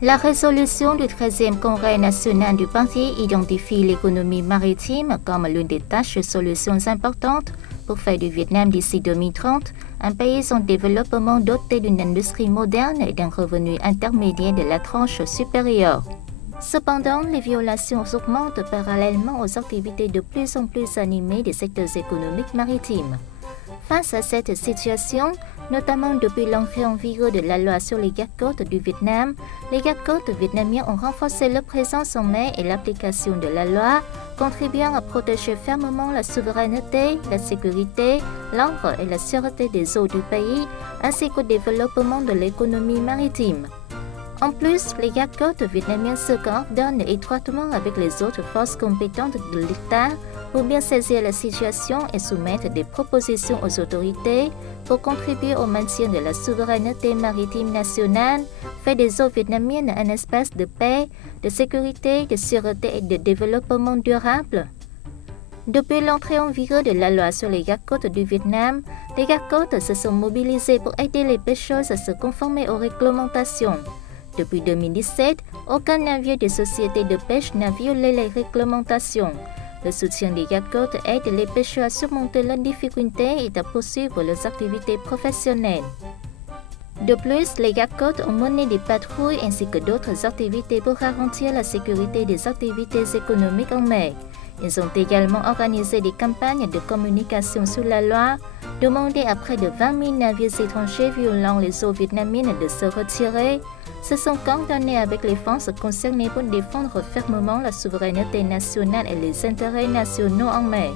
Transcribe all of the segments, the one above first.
La résolution du 13e Congrès national du parti identifie l'économie maritime comme l'une des tâches et solutions importantes pour faire du Vietnam d'ici 2030 un pays en développement doté d'une industrie moderne et d'un revenu intermédiaire de la tranche supérieure. Cependant, les violations augmentent parallèlement aux activités de plus en plus animées des secteurs économiques maritimes. Face à cette situation, notamment depuis l'entrée en vigueur de la loi sur les gardes-côtes du Vietnam, les gardes-côtes vietnamiens ont renforcé leur présence en mer et l'application de la loi, contribuant à protéger fermement la souveraineté, la sécurité, l'ordre et la sûreté des eaux du pays, ainsi qu'au développement de l'économie maritime. En plus, les gardes-côtes vietnamiens se coordonnent étroitement avec les autres forces compétentes de l'État pour bien saisir la situation et soumettre des propositions aux autorités pour contribuer au maintien de la souveraineté maritime nationale, faire des eaux vietnamiennes un espace de paix, de sécurité, de sûreté et de développement durable. Depuis l'entrée en vigueur de la loi sur les gardes-côtes du Vietnam, les gardes-côtes se sont mobilisés pour aider les pêcheurs à se conformer aux réglementations. Depuis 2017, aucun navire de société de pêche n'a violé les réglementations. Le soutien des gardes-côtes aide les pêcheurs à surmonter leurs difficultés et à poursuivre leurs activités professionnelles. De plus, les gardes-côtes ont mené des patrouilles ainsi que d'autres activités pour garantir la sécurité des activités économiques en mer. Ils ont également organisé des campagnes de communication sur la loi, demandé à près de 20 000 navires étrangers violant les eaux vietnamiennes de se retirer, se sont coordonnés avec les forces concernées pour défendre fermement la souveraineté nationale et les intérêts nationaux en mer.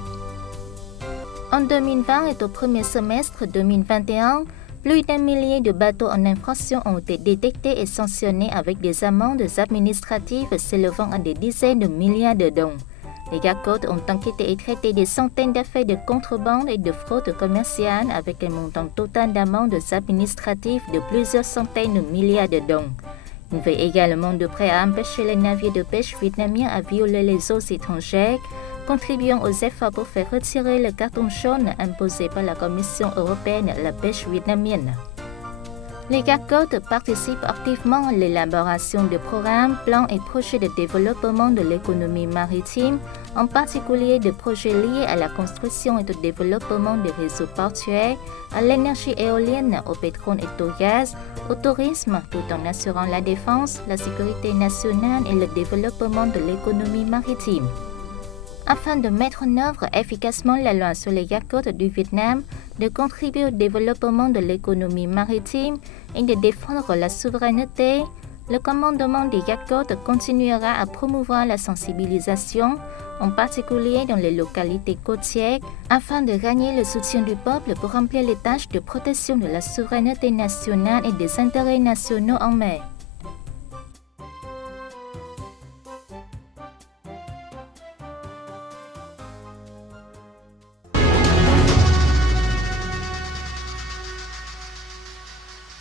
En 2020 et au premier semestre 2021, plus d'1 millier de bateaux en infraction ont été détectés et sanctionnés avec des amendes administratives s'élevant à des dizaines de milliards de dong. Les gardes-côtes ont enquêté et traité des centaines d'affaires de contrebande et de fraude commerciale avec un montant total d'amendes administratives de plusieurs centaines de milliards de dong. Ils veillent également de près à empêcher les navires de pêche vietnamiens à violer les eaux étrangères, contribuant aux efforts pour faire retirer le carton jaune imposé par la Commission européenne à la pêche vietnamienne. Les gardes-côtes participent activement à l'élaboration de programmes, plans et projets de développement de l'économie maritime, en particulier de projets liés à la construction et au développement des réseaux portuaires, à l'énergie éolienne, au pétrole et au gaz, au tourisme, tout en assurant la défense, la sécurité nationale et le développement de l'économie maritime. Afin de mettre en œuvre efficacement la loi sur les gardes-côtes du Vietnam, de contribuer au développement de l'économie maritime et de défendre la souveraineté, le commandement des gardes-côtes continuera à promouvoir la sensibilisation, en particulier dans les localités côtières, afin de gagner le soutien du peuple pour remplir les tâches de protection de la souveraineté nationale et des intérêts nationaux en mer.